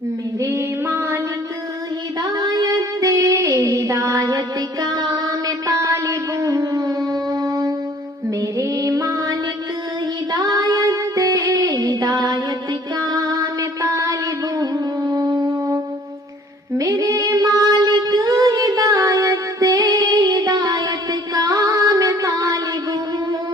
میرے مالک ہدایت دے، ہدایت کا میں طالب ہوں۔ میرے مالک ہدایت دے، ہدایت کا میں طالب ہوں۔ میرے مالک ہدایت دے، ہدایت کا میں طالب ہوں۔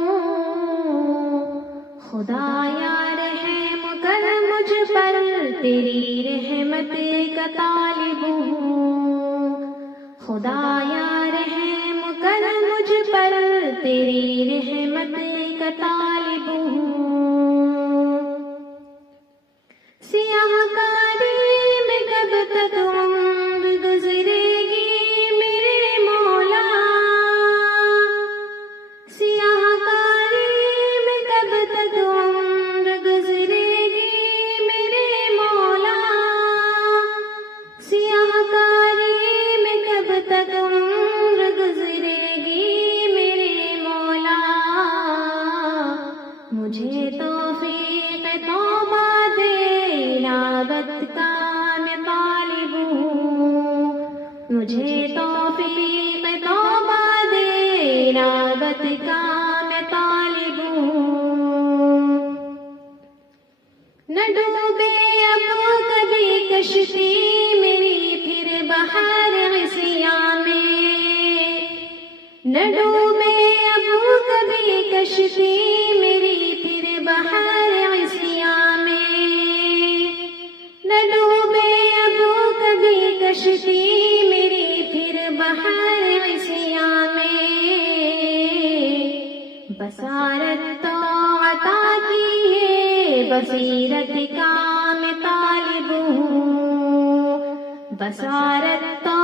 خدایا رحم کر مجھ پر، تیری رحمت کا طالب ہوں۔ خدایا رحم کر مجھ پر، تیری رحمت کا طالب ہوں۔ سیاہ کاری میں کب تک عمر گزرے گی میرے مولا، سیاہ کاری میں کب تک عمر گزرے گی میرے مولا، سیاہ کاری میں کب تک عمر گزرے گی میرے مولا۔ مجھے توفیق توبہ دے، انابت کا میں طالب ہوں۔ مجھے توفیق توبہ دے، انابت کا میں طالب ہوں۔ نہ ڈوبے اب کبھی کشتی میری پھر بحر عصیاں میں، نہ ڈوبے اب کبھی کشتی میری پھر بحر عصیاں میں، نہ ڈوبے اب کبھی کشتی میری پھر بحر عصیاں میں۔ بصارت تو عطا کی ہے، بصیرت کا میں طالب ہوں۔ بصارت تو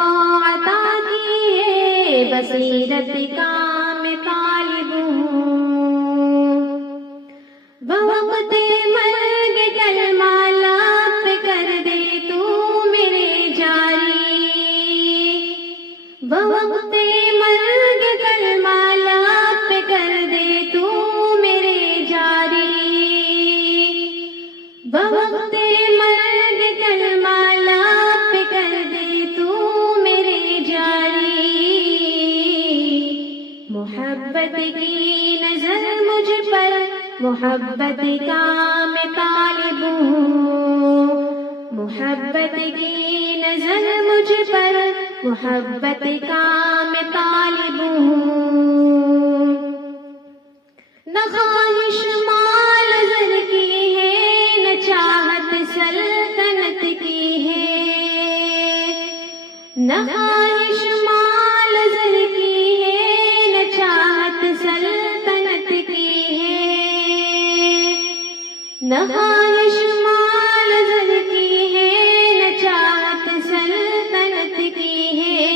عطا کی ہے، بصیرت کا میں طالب ہوں۔ بوقت مرگ کلمہ لب پہ کر دے تو میرے جاری، بوقت مرگ کلمہ لب پہ کر دے تو میرے جاری، بوقت مرگ کلمہ لب پہ کر دے تو میرے جاری۔ محبت کی نظر مجھ پر، محبت کا میں طالب ہوں۔ محبت کی نظر مجھ پر، محبت کا میں طالب ہوں۔ نہ خواہش مال زر کی ہے، نہ چاہت سلطنت کی ہے، نہ خواہش مال زر کی ہے، نہ چاہت سلطنت کی ہے، نہ خواہش مال زر کی ہے، نہ چاہت سلطنت کی ہے۔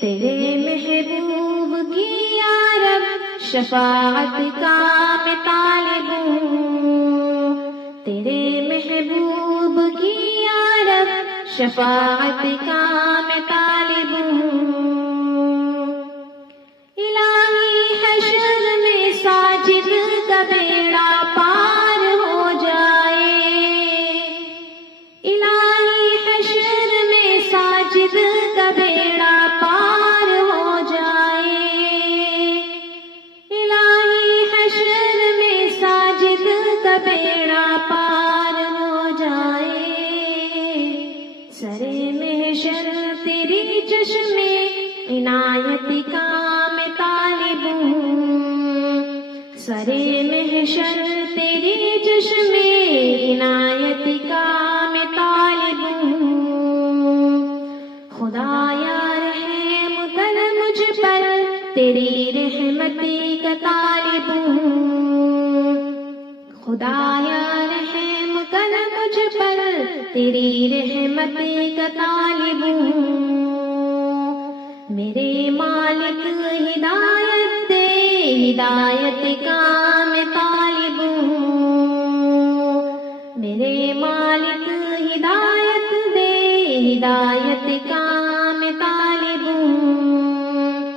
تیرے محبوب کی یا رب شفاعت کا میں طالب ہوں۔ تیرے محبوب کی یا رب شفاعت کا میں طالب ہوں۔ الہی حشر میں ساجد کا بیڑا پار ہو جائے، الہی حشر میں ساجد کا بیڑا پار ہو جائے، الہی حشر میں ساجد کا بیڑا پار ہو جائے۔ سرے محشر تیری چشم عنایت کا میں طالب ہوں۔ سرے محشر تیری چشم عنایت کا میں طالب ہوں۔ خدایا رحم کر مجھ پر، تیری رحمت کا طالب ہوں۔ خدایا رحم کر مجھ پر، تیری رحمت کا طالب ہوں۔ میرے مالک ہدایت دے، ہدایت کا میں طالب ہوں۔ میرے مالک ہدایت دے، ہدایت کا میں طالب ہوں۔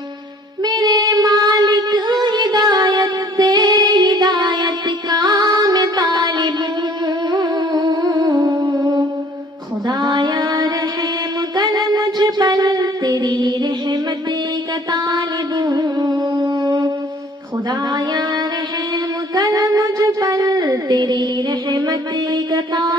میرے مالک ہدایت دے، ہدایت کا میں طالب ہوں۔ تیری رحمت کا طالب ہوں، خدایا رحم کر مجھ پر، تیری رحمت کا طالب